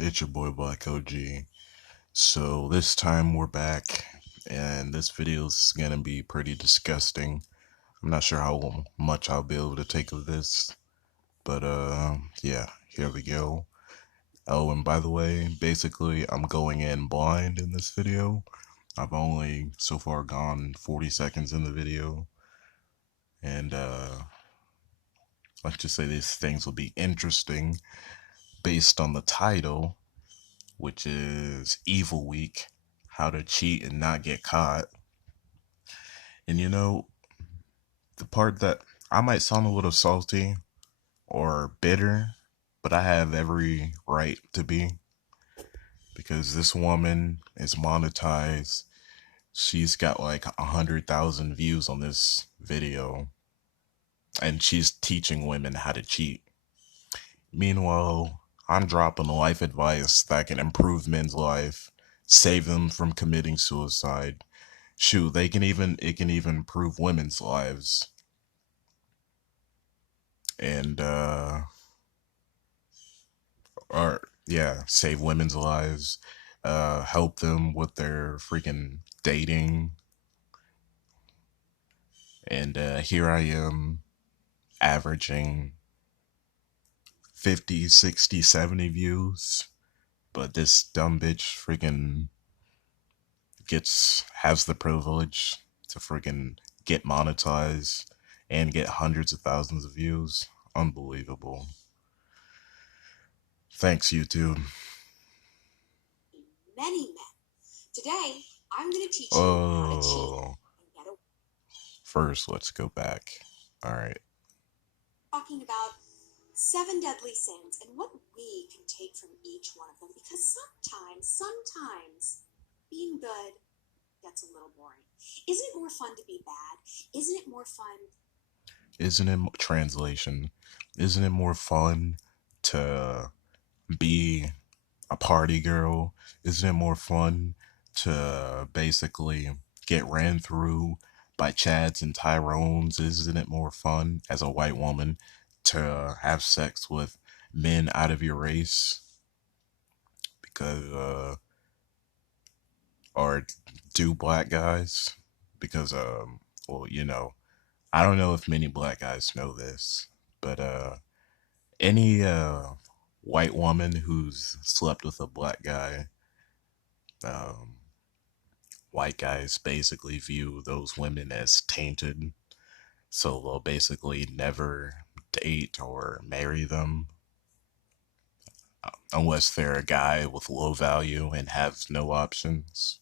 It's your boy BlackOG. So this time we're back, and this video is gonna be pretty disgusting. I'm not sure how much I'll be able to take of this, but yeah, here we go. Oh, and by the way, basically I'm going in blind in this video. I've only so far gone 40 seconds in the video, and let's just say these things will be interesting based on the title, which is Evil Week: How to Cheat and Not Get Caught. And the part that I might sound a little salty or bitter, but I have every right to be because this woman is monetized. She's got like 100,000 views on this video, and she's teaching women how to cheat. Meanwhile, I'm dropping life advice that can improve men's life, save them from committing suicide. Shoot, it can even improve women's lives. And or yeah, save women's lives, help them with their freaking dating. And here I am averaging 50, 60, 70 views, but this dumb bitch freaking has the privilege to freaking get monetized and get hundreds of thousands of views. Unbelievable. Thanks, YouTube. Many men. Today, I'm going to teach you how to cheat Oh, and get away. first, let's go back. All right. Talking about 7 deadly sins and what we can take from each one of them. Because sometimes being good gets a little boring. Isn't it more fun to be bad? Isn't it more fun? Isn't it translation? Isn't it more fun to be a party girl? Isn't it more fun to basically get ran through by Chads and Tyrones? Isn't it more fun as a white woman to have sex with men out of your race? Because, or do black guys? Because, well, I don't know if many black guys know this, but, any white woman who's slept with a black guy, um, white guys basically view those women as tainted, so they'll basically never date or marry them unless they're a guy with low value and has no options.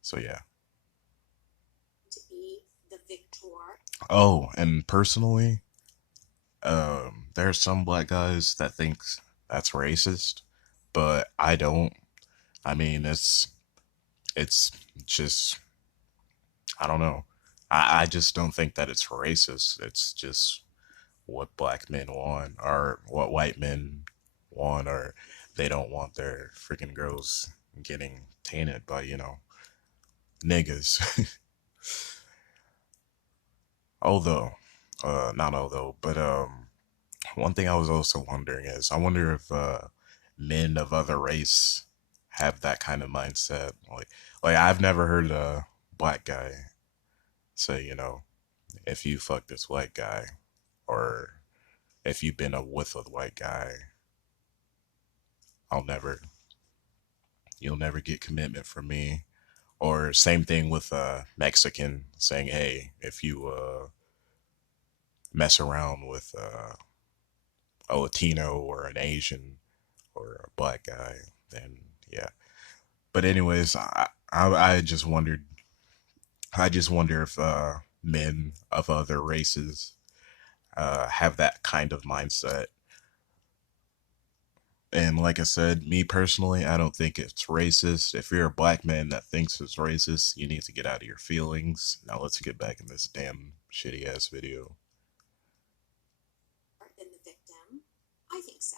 So yeah. To be the victor. Oh, and personally, there are some black guys that think that's racist, but I don't. I mean, it's just I don't know. I just don't think that it's racist. It's just what black men want or what white men want, or they don't want their freaking girls getting tainted by, niggas. although, not although, but one thing I was also wondering is I wonder if men of other race have that kind of mindset. Like I've never heard a black guy say, if you fuck this white guy, or if you've been with a white guy, I'll never, you'll never get commitment from me. Or same thing with a Mexican saying, hey, if you mess around with a Latino or an Asian or a black guy, then yeah. But anyways, I just wondered, I just wonder if men of other races have that kind of mindset. And like I said, me personally, I don't think it's racist. If you're a black man that thinks it's racist, you need to get out of your feelings. Now let's get back in this damn shitty ass video. Than the victim? I think so.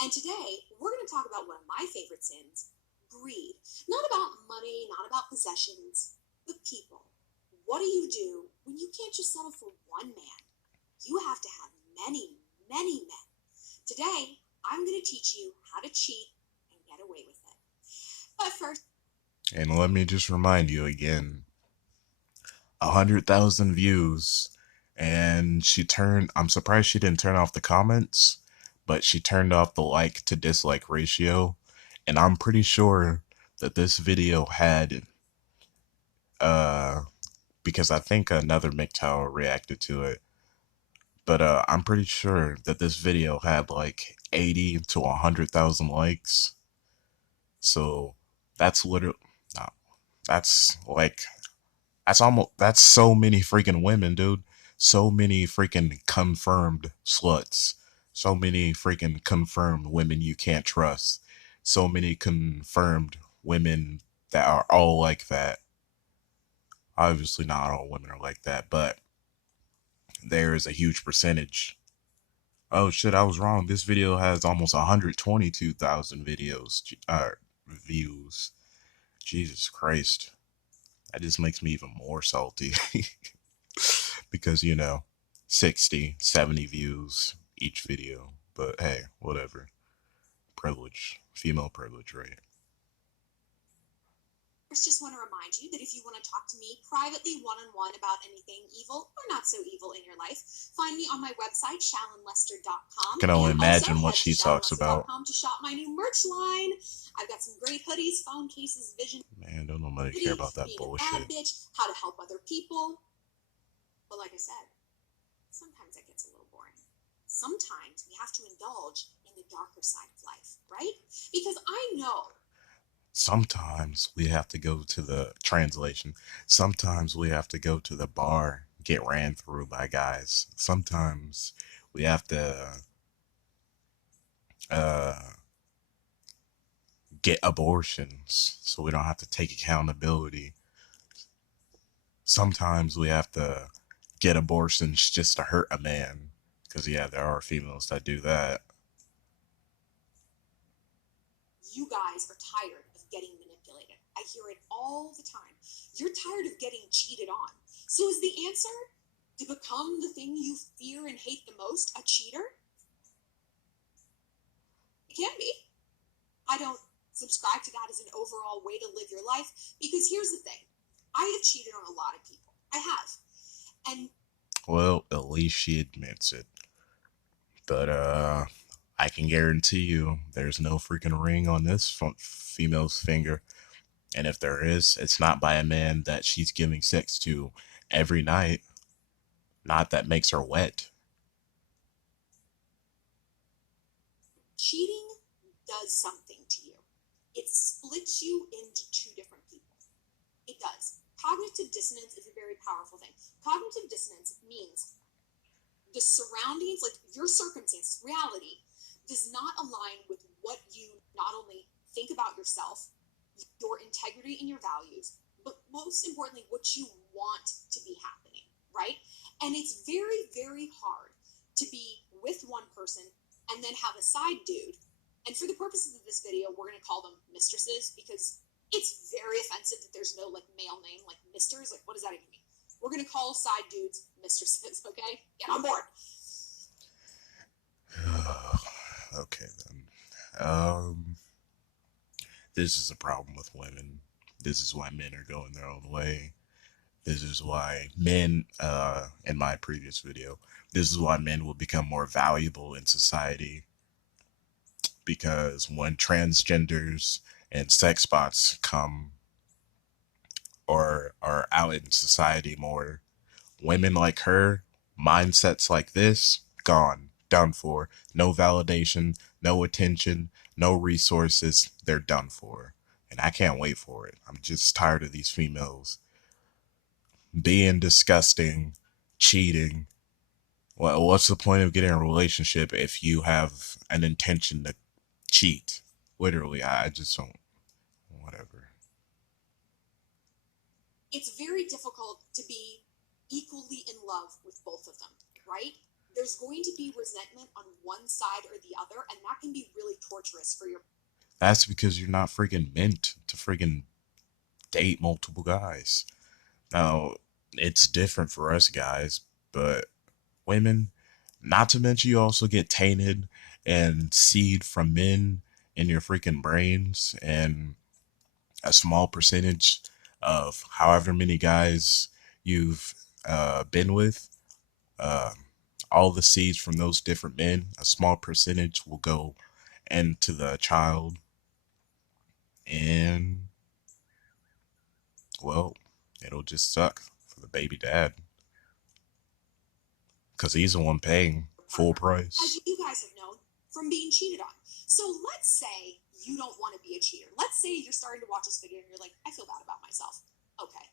And today, we're going to talk about one of my favorite sins, greed. Not about money, not about possessions, but people. What do you do when you can't just settle for one man? You have to have many men. Today, I'm going to teach you how to cheat and get away with it. But first, And let me just remind you again, 100,000 views, and I'm surprised she didn't turn off the comments, but she turned off the like to dislike ratio. And I'm pretty sure that this video had, uh, because I think another MGTOW reacted to it, but I'm pretty sure that this video had like 80 to 100,000 likes. So that's literally, no, that's like, that's so many freaking women, dude. So many freaking confirmed sluts. So many freaking confirmed women you can't trust. So many confirmed women that are all like that. Obviously, not all women are like that, but there is a huge percentage. Oh shit, I was wrong. This video has almost 122,000 views. Jesus Christ. That just makes me even more salty. Because, 60, 70 views each video. But hey, whatever. Privilege. Female privilege, right? first, just want to remind you that if you want to talk to me privately, one-on-one about anything evil or not so evil in your life, find me on my website, shallonlester.com. I can only And also imagine what head to she talks about. shallonlester.com to shop my new merch line. I've got some great hoodies, phone cases, vision, Man, don't nobody care about that being a bad bullshit. bitch, how to help other people. But like I said, sometimes it gets a little boring. Sometimes we have to indulge in the darker side of life, right? Because I know Sometimes we have to go to the translation. Sometimes we have to go to the bar, get ran through by guys. Sometimes we have to uh, get abortions so we don't have to take accountability. Sometimes we have to get abortions just to hurt a man. Because, yeah, there are females that do that. you guys are tired of getting manipulated. I hear it all the time. You're tired of getting cheated on. So is the answer to become the thing you fear and hate the most, a cheater? It can be. I don't subscribe to that as an overall way to live your life because here's the thing. I have cheated on a lot of people. I have. And Well, at least she admits it. But, I can guarantee you there's no freaking ring on this female's finger. And if there is, it's not by a man that she's giving sex to every night. Not that makes her wet. cheating does something to you. It splits you into two different people. It does. Cognitive dissonance is a very powerful thing. Cognitive dissonance means the surroundings, like your circumstances, reality, does not align with what you not only think about yourself, your integrity and your values, but most importantly, what you want to be happening, right? And it's very, very hard to be with one person and then have a side dude. And for the purposes of this video, we're going to call them mistresses because it's very offensive that there's no like male name like misters. Like, what does that even mean? We're going to call side dudes mistresses, okay? Get on board. Okay, then. This is a problem with women. This is why men are going their own way. This is why men, in my previous video, this is why men will become more valuable in society. Because when transgenders and sex bots come or are out in society more, women like her, mindsets like this, gone, done for. No validation, no attention, no resources. They're done for. And I can't wait for it. I'm just tired of these females being disgusting, cheating. Well, what's the point of getting a relationship if you have an intention to cheat? Literally, I just don't. Whatever. It's very difficult to be equally in love with both of them, right? There's going to be resentment on one side or the other, and that can be really torturous for your. That's because you're not freaking meant to freaking date multiple guys. Now, it's different for us guys, but women, not to mention you also get tainted and seed from men in your freaking brains, and a small percentage of however many guys you've been with, uh, all the seeds from those different men, a small percentage will go into the child, and well, it'll just suck for the baby dad because he's the one paying full partner, as price. you guys have known, from being cheated on. So let's say you don't want to be a cheater. Let's say you're starting to watch this video and you're like, I feel bad about myself. Okay,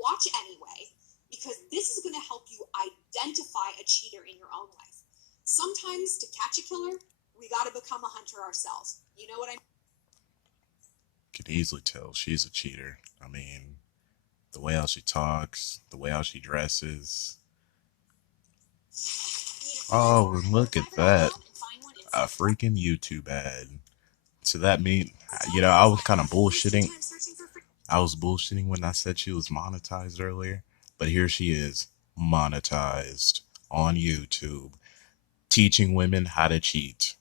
watch anyway, because this is going to help you identify a cheater in your own life. Sometimes to catch a killer, we got to become a hunter ourselves. You know what I mean? Could easily tell she's a cheater. I mean, the way how she talks, the way how she dresses. Oh, look at that. A freaking YouTube ad. So that mean, I was kind of bullshitting. I was bullshitting when I said she was monetized earlier, but here she is, monetized on YouTube, teaching women how to cheat.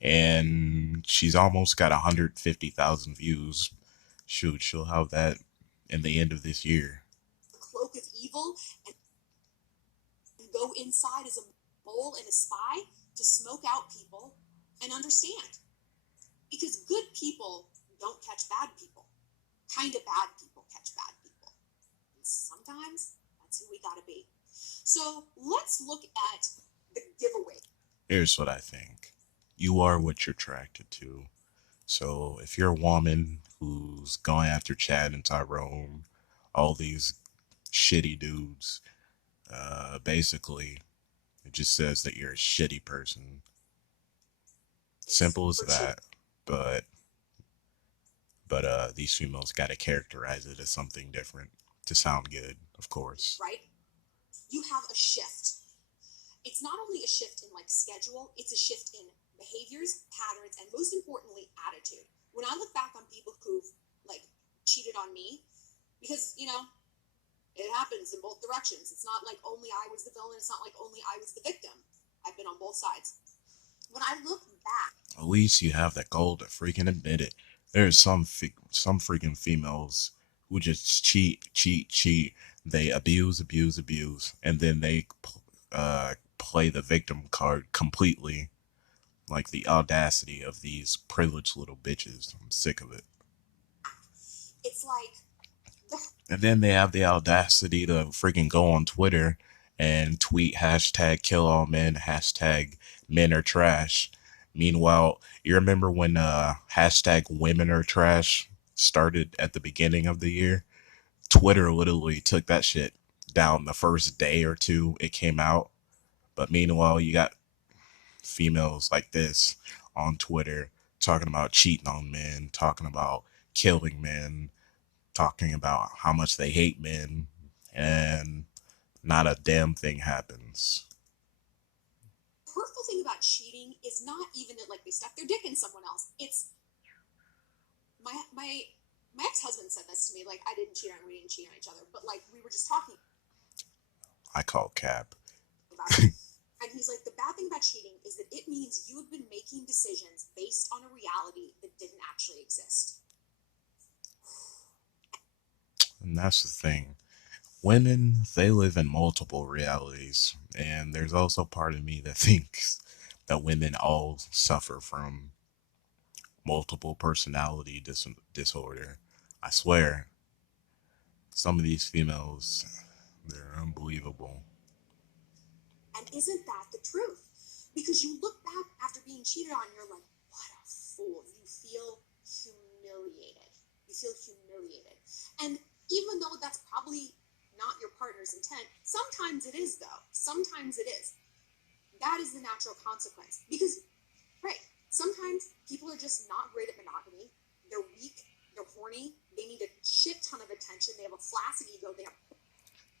And she's almost got 150,000 views. Shoot, she'll have that in the end of this year. Cloak of evil and go inside as a mole and a spy to smoke out people and understand. Because good people don't catch bad people. Kind of bad people catch bad people. And sometimes that's who we gotta be. So let's look at the giveaway. Here's what I think. You are what you're attracted to. So if you're a woman who's going after Chad and Tyrone, all these shitty dudes, basically, it just says that you're a shitty person. Simple as that. But these females got to characterize it as something different to sound good, of course. Right? You have a shift. It's not only a shift in like schedule, it's a shift in behaviors, patterns, and most importantly, attitude. When I look back on people who've like cheated on me, because it happens in both directions. It's not like only I was the villain. It's not like only I was the victim. I've been on both sides. When I look back, at least you have the goal to freaking admit it. There's some freaking females who just cheat. They abuse, and then they play the victim card completely. Like the audacity of these privileged little bitches. I'm sick of it. it's like And then they have the audacity to freaking go on Twitter and tweet hashtag kill all men, hashtag men are trash. Meanwhile, you remember when hashtag women are trash started at the beginning of the year? Twitter literally took that shit down the first day or two it came out. But meanwhile, you got females like this on Twitter talking about cheating on men, talking about killing men, talking about how much they hate men, and not a damn thing happens. the hurtful thing about cheating is not even that like they stuck their dick in someone else. It's my ex-husband said this to me, like I didn't cheat on, we didn't cheat on each other, but like we were just talking I call cap. about it. And he's like, the bad thing about cheating is that it means you have been making decisions based on a reality that didn't actually exist. And that's the thing. Women, they live in multiple realities. And there's also part of me that thinks that women all suffer from multiple personality disorder. I swear, some of these females, they're unbelievable. And isn't that the truth? Because you look back after being cheated on, you're like, what a fool. You feel humiliated. You feel humiliated. And even though that's probably not your partner's intent, sometimes it is, though. Sometimes it is. That is the natural consequence. Because, right, sometimes people are just not great at monogamy. They're weak. They're horny. They need a shit ton of attention. They have a flaccid ego. They have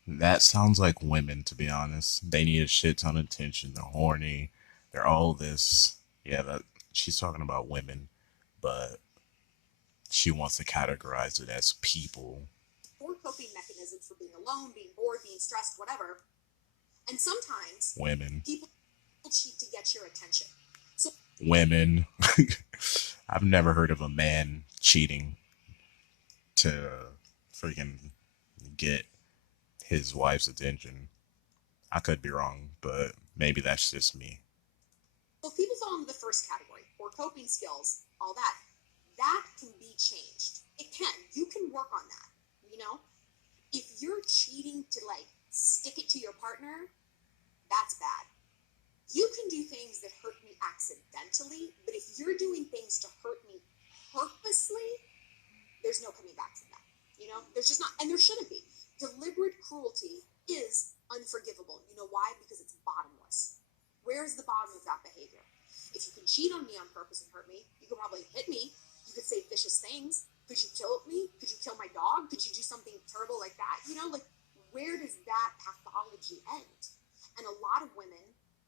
That sounds like women, to be honest. They need a shit ton of attention. They're horny. They're all this. Yeah, that she's talking about women, but she wants to categorize it as people. poor coping mechanisms for being alone, being bored, being stressed, whatever. And sometimes Women. people get your attention. So Women. I've never heard of a man cheating to freaking get his wife's attention. I could be wrong, but maybe that's just me. if people fall into the first category, poor coping skills, all that can be changed. It can. You can work on that. You know, if you're cheating to like stick it to your partner, that's bad. You can do things that hurt me accidentally, but if you're doing things to hurt me purposely, there's no coming back from that. You know, there's just not, and there shouldn't be. Deliberate cruelty is unforgivable. You know why? Because it's bottomless. Where's the bottom of that behavior? If you can cheat on me on purpose and hurt me, you could probably hit me. You could say vicious things. Could you kill me? Could you kill my dog? Could you do something terrible like that? You know, like, where does that pathology end? And a lot of women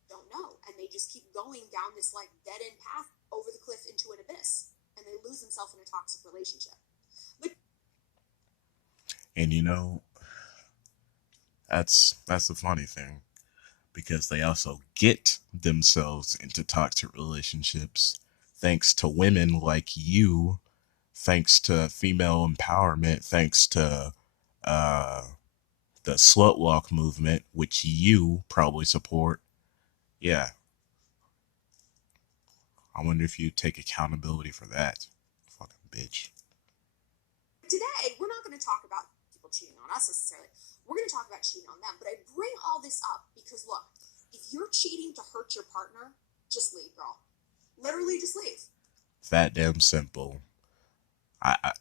don't know, and they just keep going down this like dead end path over the cliff into an abyss, and they lose themselves in a toxic relationship. But And you know, that's the funny thing because they also get themselves into toxic relationships thanks to women like you, thanks to female empowerment, thanks to uh, the slut walk movement, which you probably support. Yeah, I wonder if you take accountability for that. Fucking bitch. today, we're not going to talk about people cheating on us necessarily. We're going to talk about cheating on them. But I bring all this up because look, if you're cheating to hurt your partner, just leave, girl. Literally, just leave. That damn simple.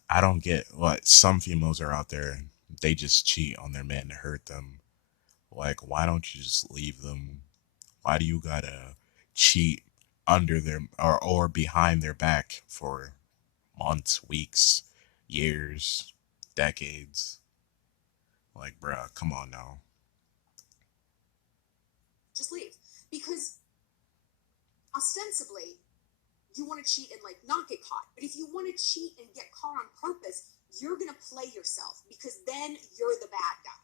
I don't get what some females are out there. They just cheat on their man to hurt them. Like, why don't you just leave them? Why do you gotta cheat under their or behind their back for months, weeks, years, decades? Like, bruh, come on now. Just leave. Because ostensibly, you want to cheat and like not get caught. But if you want to cheat and get caught on purpose, you're going to play yourself because then you're the bad guy.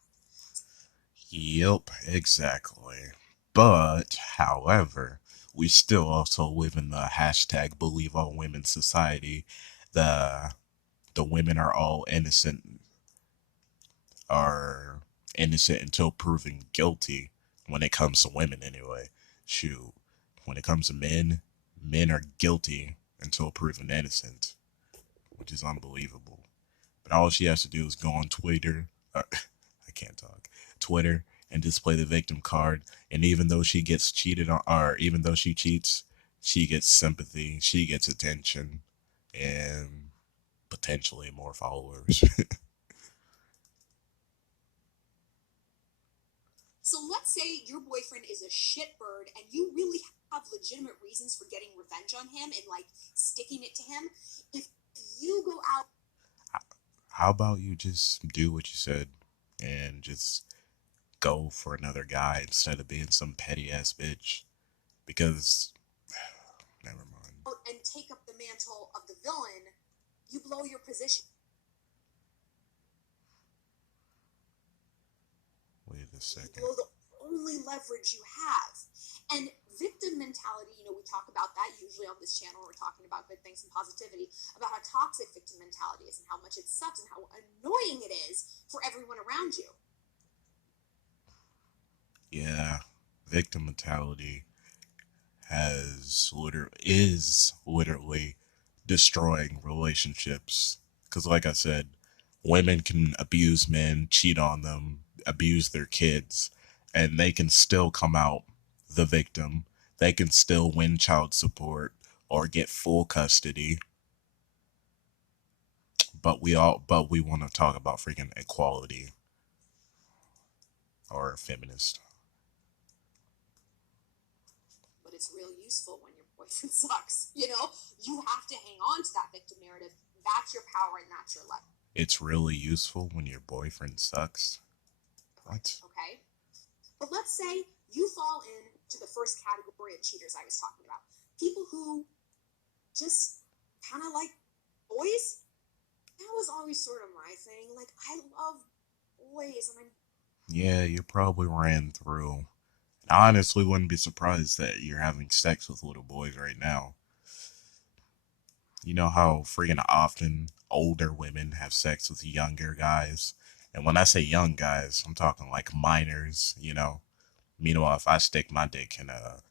Yep, exactly. But, however, we still also live in the hashtag believe all women society. The the women are innocent until proven guilty when it comes to women anyway. Shoot. When it comes to men, men are guilty until proven innocent, which is unbelievable. But all she has to do is go on Twitter. I can't talk. Twitter and display the victim card. And even though she gets cheated on, or even though she cheats, she gets sympathy, she gets attention, and potentially more followers. So let's say your boyfriend is a shitbird and you really have legitimate reasons for getting revenge on him and like sticking it to him. If you go out, How about you just do what you said and just go for another guy instead of being some petty ass bitch? Because, never mind. and take up the mantle of the villain, you blow your position. Wait a You second. blow the only leverage you have. And victim mentality, you know, we talk about that usually on this channel. We're talking about good things and positivity, about how toxic victim mentality is and how much it sucks and how annoying it is for everyone around you. Yeah, victim mentality is literally destroying relationships. Because, like I said, women can abuse men, cheat on them, abuse their kids, and they can still come out the victim. They can still win child support or get full custody. But we want to talk about freaking equality or feminist. But it's real useful when your boyfriend sucks. You know, you have to hang on to that victim narrative. That's your power and that's your leverage. It's really useful when your boyfriend sucks. What? Okay? But let's say you fall into the first category of cheaters I was talking about. People who just kind of like boys. That was always sort of my thing. Like, I love boys, and I'm Yeah, you probably ran through I honestly wouldn't be surprised that you're having sex with little boys right now. You know how freaking often older women have sex with younger guys? And when I say young guys, I'm talking like minors, you know? Meanwhile, if I stick my dick in a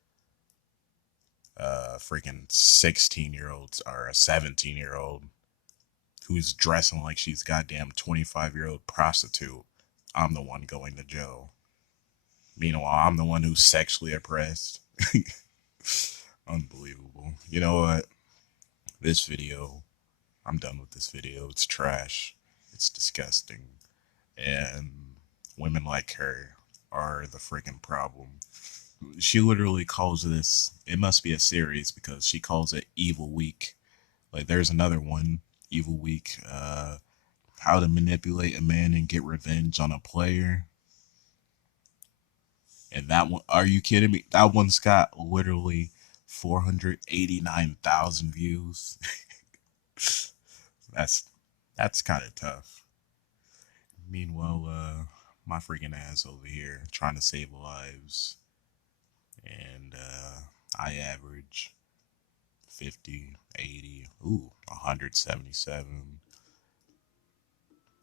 freaking 16-year-old or a 17-year-old who's dressing like she's goddamn 25-year-old prostitute, I'm the one going to jail. Meanwhile, I'm the one who's sexually oppressed. Unbelievable. You know what? This video, I'm done with this video. It's trash. It's disgusting. And women like her are the freaking problem. She literally calls this, it must be a series because she calls it Evil Week. Like there's another one, Evil Week, how to manipulate a man and get revenge on a player. And that one, are you kidding me? That one's got literally 489,000 views. that's that's kind of tough. Meanwhile, my freaking ass over here trying to save lives, and I average 50, 80, 177.